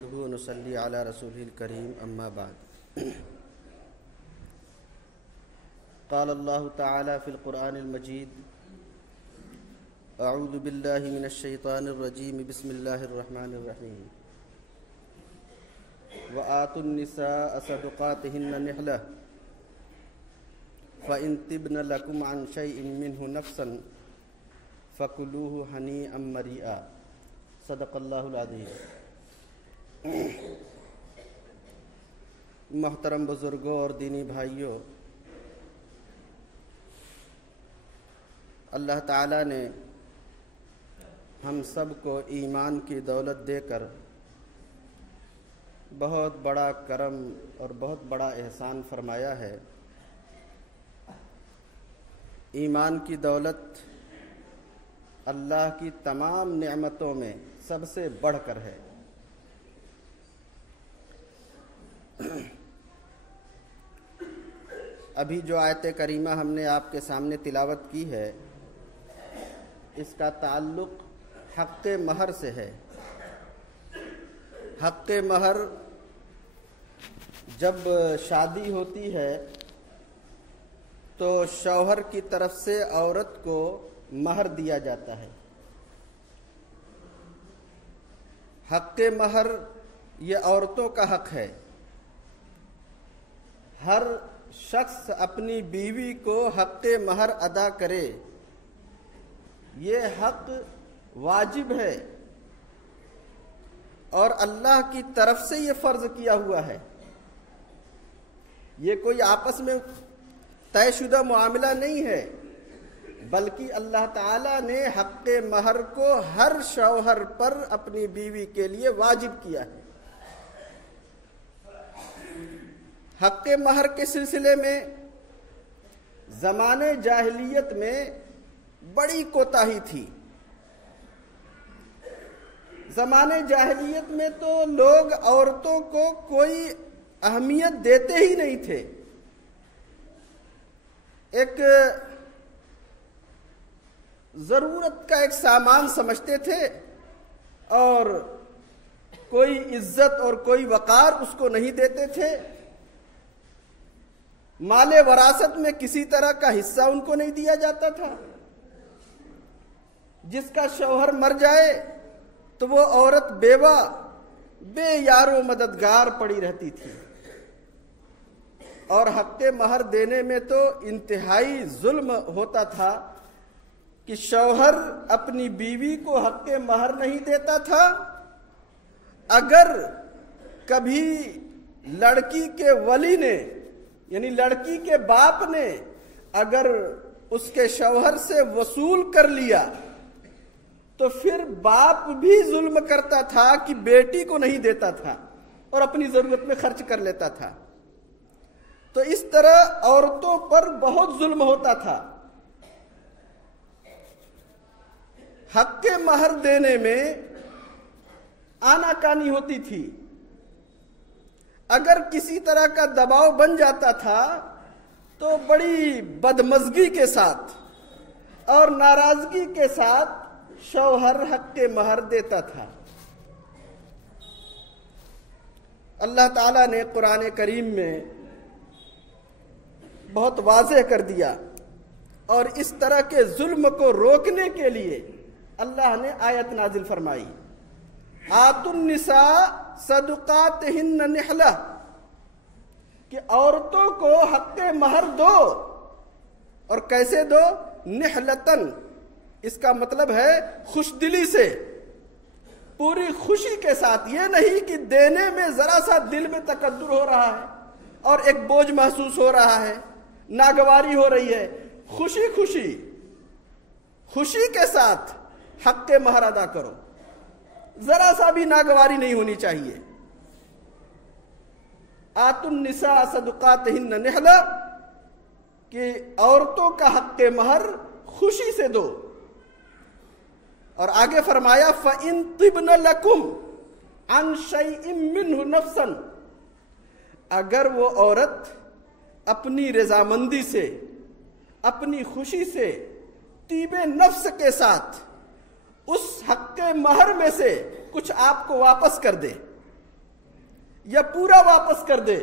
ونصلي على رسوله الكريم أما بعد قال الله تعالى في القرآن المجيد أعوذ بالله من الشيطان الرجيم بسم الله الرحمن الرحيم وآتوا النساء صدقاتهن نحلة فإن تبن لكم عن شيء منه نفسا فكلوه هنيئا مريئا صدق الله العظيم۔ محترم بزرگوں اور دینی بھائیوں، اللہ تعالیٰ نے ہم سب کو ایمان کی دولت دے کر بہت بڑا کرم اور بہت بڑا احسان فرمایا ہے۔ ایمان کی دولت اللہ کی تمام نعمتوں میں سب سے بڑھ کر ہے۔ ابھی جو آیت کریمہ ہم نے آپ کے سامنے تلاوت کی ہے، اس کا تعلق حق مہر سے ہے۔ حق مہر جب شادی ہوتی ہے تو شوہر کی طرف سے عورت کو مہر دیا جاتا ہے۔ حق مہر یہ عورتوں کا حق ہے۔ ہر شخص اپنی بیوی کو حق مہر ادا کرے، یہ حق واجب ہے اور اللہ کی طرف سے یہ فرض کیا ہوا ہے۔ یہ کوئی آپس میں طے شدہ معاملہ نہیں ہے، بلکہ اللہ تعالیٰ نے حق مہر کو ہر شوہر پر اپنی بیوی کے لیے واجب کیا ہے۔ حق مہر کے سلسلے میں زمانے جاہلیت میں بڑی کوتاہی تھی۔ زمانے جاہلیت میں تو لوگ عورتوں کو کوئی اہمیت دیتے ہی نہیں تھے۔ ایک ضرورت کا ایک سامان سمجھتے تھے اور کوئی عزت اور کوئی وقار اس کو نہیں دیتے تھے۔ مال وراثت میں کسی طرح کا حصہ ان کو نہیں دیا جاتا تھا۔ جس کا شوہر مر جائے تو وہ عورت بیوہ بے یار و مددگار پڑی رہتی تھی، اور حق مہر دینے میں تو انتہائی ظلم ہوتا تھا کہ شوہر اپنی بیوی کو حق مہر نہیں دیتا تھا۔ اگر کبھی لڑکی کے ولی نے یعنی لڑکی کے باپ نے اگر اس کے شوہر سے وصول کر لیا تو پھر باپ بھی ظلم کرتا تھا کہ بیٹی کو نہیں دیتا تھا اور اپنی ضرورت میں خرچ کر لیتا تھا۔ تو اس طرح عورتوں پر بہت ظلم ہوتا تھا۔ حق مہر دینے میں آناکانی ہوتی تھی۔ اگر کسی طرح کا دباؤ بن جاتا تھا تو بڑی بدمزگی کے ساتھ اور ناراضگی کے ساتھ شوہر حق مہر دیتا تھا۔ اللہ تعالیٰ نے قرآن کریم میں بہت واضح کر دیا، اور اس طرح کے ظلم کو روکنے کے لیے اللہ نے آیت نازل فرمائی، آتوا النساء صدقاتہن نحلہ، کہ عورتوں کو حق مہر دو۔ اور کیسے دو؟ نحلتن، اس کا مطلب ہے خوش دلی سے، پوری خوشی کے ساتھ۔ یہ نہیں کہ دینے میں ذرا سا دل میں تکدر ہو رہا ہے اور ایک بوجھ محسوس ہو رہا ہے، ناگواری ہو رہی ہے۔ خوشی کے ساتھ حق مہر ادا کرو، ذرا سا بھی ناگواری نہیں ہونی چاہیے۔ آتوا النساء صدقاتہن نحلہ، کہ عورتوں کا حق مہر خوشی سے دو۔ اور آگے فرمایا فَإِن طِبْنَ لَكُمْ عَنْ شَيْءٍ مِّنْهُ نَفْسًا، اگر وہ عورت اپنی رضامندی سے، اپنی خوشی سے، طیب نفس کے ساتھ اس حق مہر میں سے کچھ آپ کو واپس کر دے، یا پورا واپس کر دے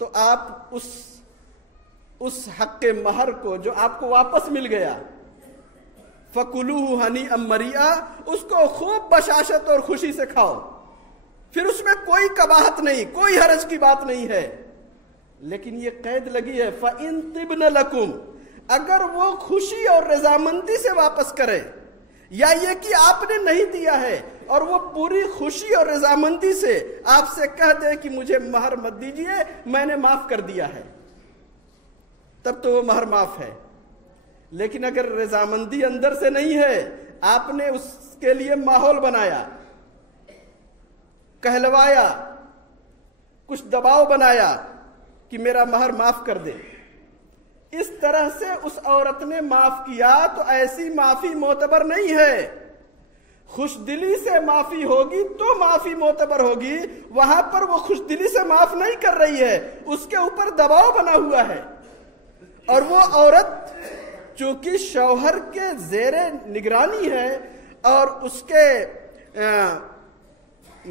تو آپ اس حق مہر کو جو آپ کو واپس مل گیا فَكُلُوهُ هَنِيئًا مَرِيئًا اس کو خوب بشاشت اور خوشی سے کھاؤ، پھر اس میں کوئی کباہت نہیں، کوئی حرج کی بات نہیں ہے، لیکن یہ قید لگی ہے فَإِن طِبْنَ لَكُمْ اگر وہ خوشی اور رضامندی سے واپس کرے، یا یہ کہ آپ نے نہیں دیا ہے اور وہ پوری خوشی اور رضامندی سے آپ سے کہہ دے کہ مجھے مہر مت دیجئے، میں نے معاف کر دیا ہے، تب تو وہ مہر معاف ہے۔ لیکن اگر رضامندی اندر سے نہیں ہے، آپ نے اس کے لیے ماحول بنایا، کہلوایا، کچھ دباؤ بنایا کہ میرا مہر معاف کر دے، اس طرح سے اس عورت نے معاف کیا تو ایسی معافی معتبر نہیں ہے۔ خوش دلی سے معافی ہوگی تو معافی معتبر ہوگی، وہاں پر وہ خوش دلی سے معاف نہیں کر رہی ہے، اس کے اوپر دباؤ بنا ہوا ہے، اور وہ عورت چونکہ شوہر کے زیر نگرانی ہے اور اس کے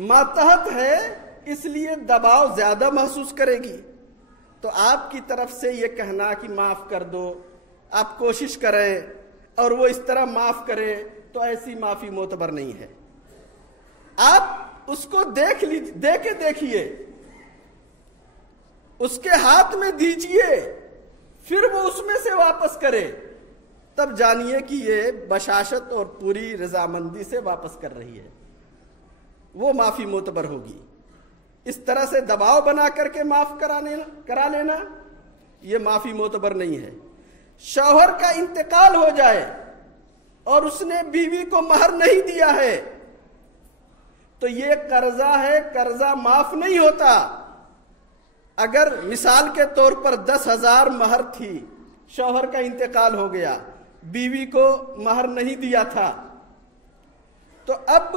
ماتحت ہے، اس لیے دباؤ زیادہ محسوس کرے گی۔ تو آپ کی طرف سے یہ کہنا کہ معاف کر دو، آپ کوشش کریں اور وہ اس طرح معاف کرے، تو ایسی معافی معتبر نہیں ہے۔ آپ اس کو دے کے دیکھیے، اس کے ہاتھ میں دیجئے، پھر وہ اس میں سے واپس کرے، تب جانیے کہ یہ بشاشت اور پوری رضامندی سے واپس کر رہی ہے، وہ معافی معتبر ہوگی۔ اس طرح سے دباؤ بنا کر کے معاف کرا لینا یہ معافی معتبر نہیں ہے۔ شوہر کا انتقال ہو جائے اور اس نے بیوی کو مہر نہیں دیا ہے تو یہ قرضہ ہے، قرضہ معاف نہیں ہوتا۔ اگر مثال کے طور پر 10,000 مہر تھی، شوہر کا انتقال ہو گیا، بیوی کو مہر نہیں دیا تھا، تو اب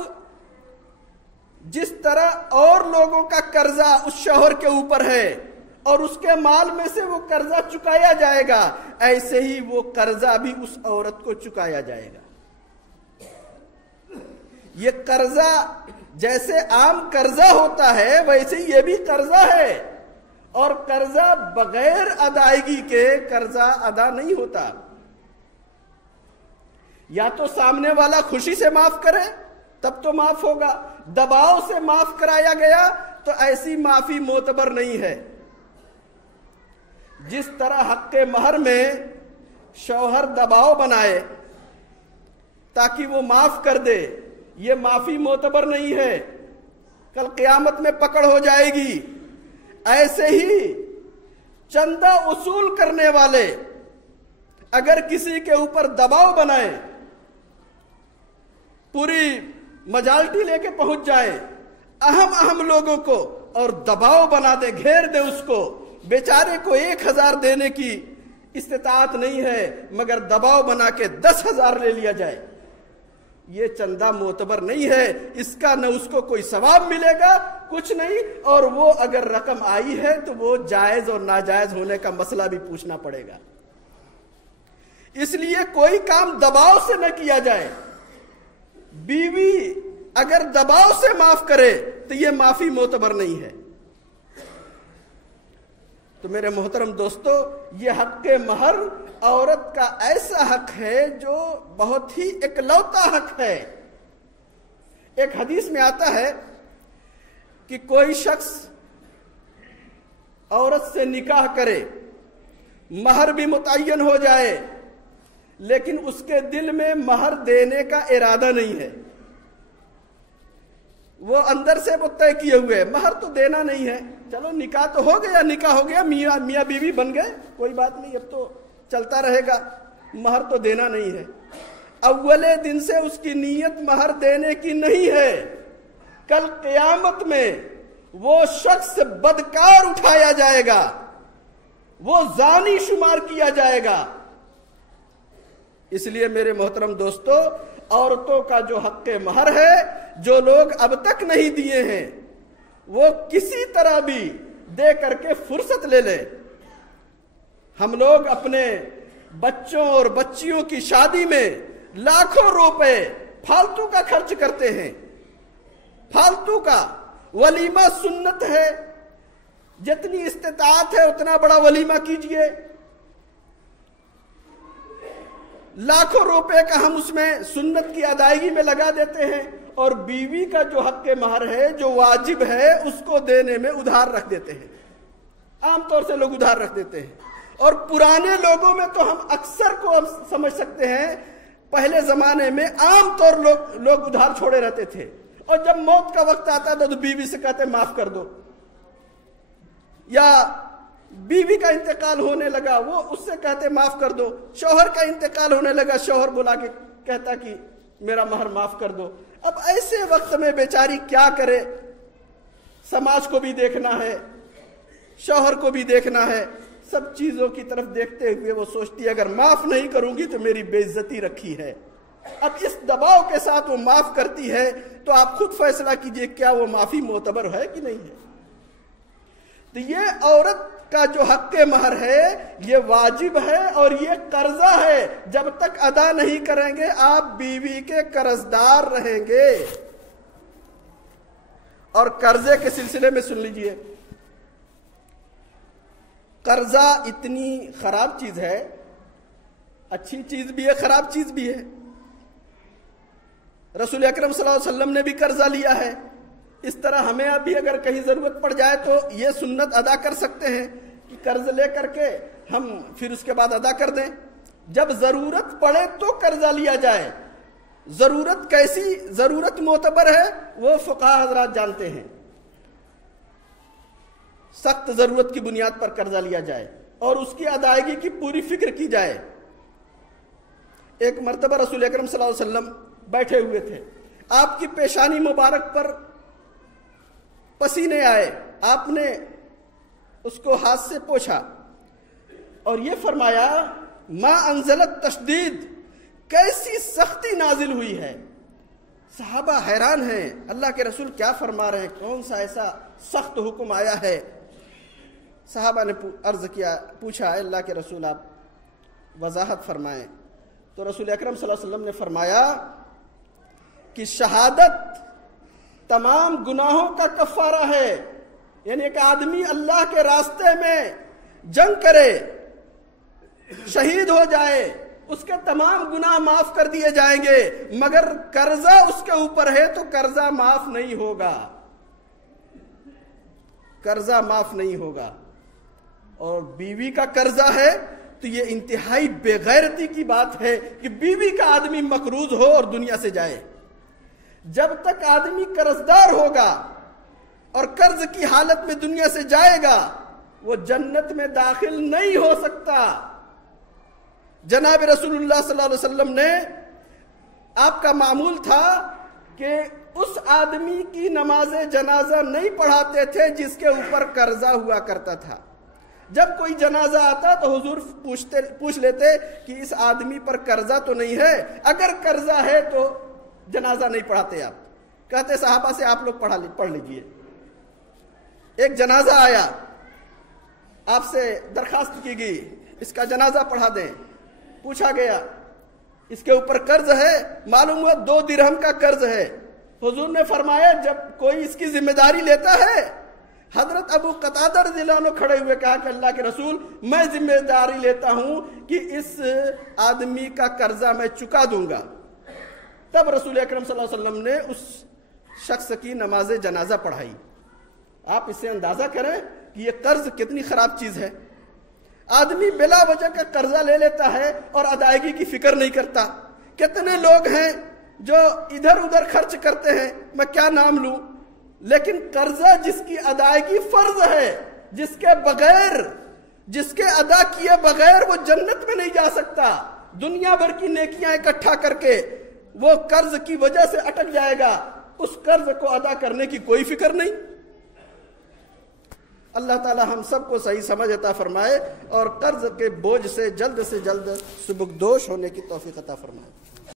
جس طرح اور لوگوں کا قرضہ اس شوہر کے اوپر ہے اور اس کے مال میں سے وہ قرضہ چکایا جائے گا، ایسے ہی وہ قرضہ بھی اس عورت کو چکایا جائے گا۔ یہ قرضہ جیسے عام قرضہ ہوتا ہے ویسے یہ بھی قرضہ ہے، اور قرضہ بغیر ادائیگی کے قرضہ ادا نہیں ہوتا۔ یا تو سامنے والا خوشی سے معاف کرے تب تو معاف ہوگا، دباؤ سے معاف کرایا گیا تو ایسی معافی معتبر نہیں ہے۔ جس طرح حق مہر میں شوہر دباؤ بنائے تاکہ وہ معاف کر دے، یہ معافی معتبر نہیں ہے، کل قیامت میں پکڑ ہو جائے گی۔ ایسے ہی چندہ وصول کرنے والے اگر کسی کے اوپر دباؤ بنائے، پوری مجالٹی لے کے پہنچ جائے اہم لوگوں کو اور دباؤ بنا دے، گھیر دے اس کو، بیچارے کو 1,000 دینے کی استطاعت نہیں ہے مگر دباؤ بنا کے 10,000 لے لیا جائے، یہ چندہ معتبر نہیں ہے، اس کا نہ اس کو کوئی ثواب ملے گا، کچھ نہیں، اور وہ اگر رقم آئی ہے تو وہ جائز اور ناجائز ہونے کا مسئلہ بھی پوچھنا پڑے گا۔ اس لیے کوئی کام دباؤ سے نہ کیا جائے۔ بیوی اگر دباؤ سے معاف کرے تو یہ معافی معتبر نہیں ہے۔ تو میرے محترم دوستو، یہ حق مہر عورت کا ایسا حق ہے جو بہت ہی اکلوتا حق ہے۔ ایک حدیث میں آتا ہے کہ کوئی شخص عورت سے نکاح کرے، مہر بھی متعین ہو جائے، لیکن اس کے دل میں مہر دینے کا ارادہ نہیں ہے، وہ اندر سے وہ طے کیے ہوئے مہر تو دینا نہیں ہے، چلو نکاح تو ہو گیا، میاں بیوی بن گئے، کوئی بات نہیں، اب تو چلتا رہے گا، مہر تو دینا نہیں ہے۔ اولے دن سے اس کی نیت مہر دینے کی نہیں ہے، کل قیامت میں وہ شخص بدکار اٹھایا جائے گا، وہ زانی شمار کیا جائے گا۔ اس لیے میرے محترم دوستو، عورتوں کا جو حق مہر ہے جو لوگ اب تک نہیں دیے ہیں وہ کسی طرح بھی دے کر کے فرصت لے لیں۔ ہم لوگ اپنے بچوں اور بچیوں کی شادی میں لاکھوں روپے فالتو کا خرچ کرتے ہیں، فالتو کا، ولیمہ سنت ہے، جتنی استطاعت ہے اتنا بڑا ولیمہ کیجئے، لاکھوں روپے کا ہم اس میں سنت کی ادائیگی میں لگا دیتے ہیں، اور بیوی کا جو حق مہر ہے، جو واجب ہے، اس کو دینے میں ادھار رکھ دیتے ہیں۔ عام طور سے لوگ ادھار رکھ دیتے ہیں، اور پرانے لوگوں میں تو ہم اکثر کو ہم سمجھ سکتے ہیں، پہلے زمانے میں عام طور لوگ ادھار چھوڑے رہتے تھے، اور جب موت کا وقت آتا تھا تو بیوی سے کہتے معاف کر دو، یا بیوی کا انتقال ہونے لگا وہ اس سے کہتے معاف کر دو، شوہر کا انتقال ہونے لگا شوہر بلا کے کہتا کہ میرا مہر معاف کر دو۔ اب ایسے وقت میں بیچاری کیا کرے، سماج کو بھی دیکھنا ہے، شوہر کو بھی دیکھنا ہے، سب چیزوں کی طرف دیکھتے ہوئے وہ سوچتی ہے اگر معاف نہیں کروں گی تو میری بے عزتی رکھی ہے۔ اب اس دباؤ کے ساتھ وہ معاف کرتی ہے، تو آپ خود فیصلہ کیجئے کیا وہ معافی معتبر ہے کہ نہیں ہے۔ تو یہ عورت کا جو حق مہر ہے یہ واجب ہے اور یہ قرضہ ہے، جب تک ادا نہیں کریں گے آپ بیوی کے قرضدار رہیں گے۔ اور قرضے کے سلسلے میں سن لیجئے، قرضہ اتنی خراب چیز ہے، اچھی چیز بھی ہے خراب چیز بھی ہے۔ رسول اکرم صلی اللہ علیہ وسلم نے بھی قرضہ لیا ہے، اس طرح ہمیں ابھی اگر کہیں ضرورت پڑ جائے تو یہ سنت ادا کر سکتے ہیں کہ قرض لے کر کے ہم پھر اس کے بعد ادا کر دیں۔ جب ضرورت پڑے تو قرضہ لیا جائے، ضرورت کیسی ضرورت معتبر ہے وہ فقہا حضرات جانتے ہیں۔ سخت ضرورت کی بنیاد پر قرضہ لیا جائے اور اس کی ادائیگی کی پوری فکر کی جائے۔ ایک مرتبہ رسول اکرم صلی اللہ علیہ وسلم بیٹھے ہوئے تھے، آپ کی پیشانی مبارک پر پسینے آئے، آپ نے اس کو ہاتھ سے پوچھا اور یہ فرمایا ما انزلت تشدید، کیسی سختی نازل ہوئی ہے۔ صحابہ حیران ہیں، اللہ کے رسول کیا فرما رہے ہیں، کون سا ایسا سخت حکم آیا ہے۔ صحابہ نے عرض کیا، پوچھا اللہ کے رسول آپ وضاحت فرمائیں۔ تو رسول اکرم صلی اللہ علیہ وسلم نے فرمایا کہ شہادت تمام گناہوں کا کفارہ ہے، یعنی ایک آدمی اللہ کے راستے میں جنگ کرے، شہید ہو جائے، اس کے تمام گناہ معاف کر دیے جائیں گے، مگر قرضہ اس کے اوپر ہے تو قرضہ معاف نہیں ہوگا، قرضہ معاف نہیں ہوگا۔ اور بیوی کا قرضہ ہے تو یہ انتہائی بے غیرتی کی بات ہے کہ بیوی کا آدمی مقروض ہو اور دنیا سے جائے۔ جب تک آدمی قرضدار ہوگا اور قرض کی حالت میں دنیا سے جائے گا وہ جنت میں داخل نہیں ہو سکتا۔ جناب رسول اللہ صلی اللہ علیہ وسلم نے، آپ کا معمول تھا کہ اس آدمی کی نماز جنازہ نہیں پڑھاتے تھے جس کے اوپر قرضہ ہوا کرتا تھا۔ جب کوئی جنازہ آتا تو حضور پوچھ لیتے کہ اس آدمی پر قرضہ تو نہیں ہے، اگر قرضہ ہے تو جنازہ نہیں پڑھاتے آپ، کہتے صحابہ سے آپ لوگ پڑھ لیجئے۔ ایک جنازہ آیا، آپ سے درخواست کی گئی اس کا جنازہ پڑھا دیں، پوچھا گیا اس کے اوپر قرض ہے، معلوم ہوا 2 درہم کا قرض ہے۔ حضور نے فرمایا جب کوئی اس کی ذمہ داری لیتا ہے، حضرت ابو قتادہ رضی اللہ عنہ کھڑے ہوئے کہا کہ اللہ کے رسول میں ذمہ داری لیتا ہوں کہ اس آدمی کا قرضہ میں چکا دوں گا۔ تب رسول اکرم صلی اللہ علیہ وسلم نے اس شخص کی نماز جنازہ پڑھائی۔ آپ اس سے اندازہ کریں کہ یہ قرض کتنی خراب چیز ہے۔ آدمی بلا وجہ کا قرضہ لے لیتا ہے اور ادائیگی کی فکر نہیں کرتا۔ کتنے لوگ ہیں جو ادھر ادھر خرچ کرتے ہیں، میں کیا نام لوں، لیکن قرضہ جس کی ادائیگی فرض ہے، جس کے ادا کیے بغیر وہ جنت میں نہیں جا سکتا، دنیا بھر کی نیکیاں اکٹھا کر کے وہ قرض کی وجہ سے اٹک جائے گا، اس قرض کو ادا کرنے کی کوئی فکر نہیں۔ اللہ تعالی ہم سب کو صحیح سمجھ عطا فرمائے اور قرض کے بوجھ سے جلد سبکدوش ہونے کی توفیق عطا فرمائے۔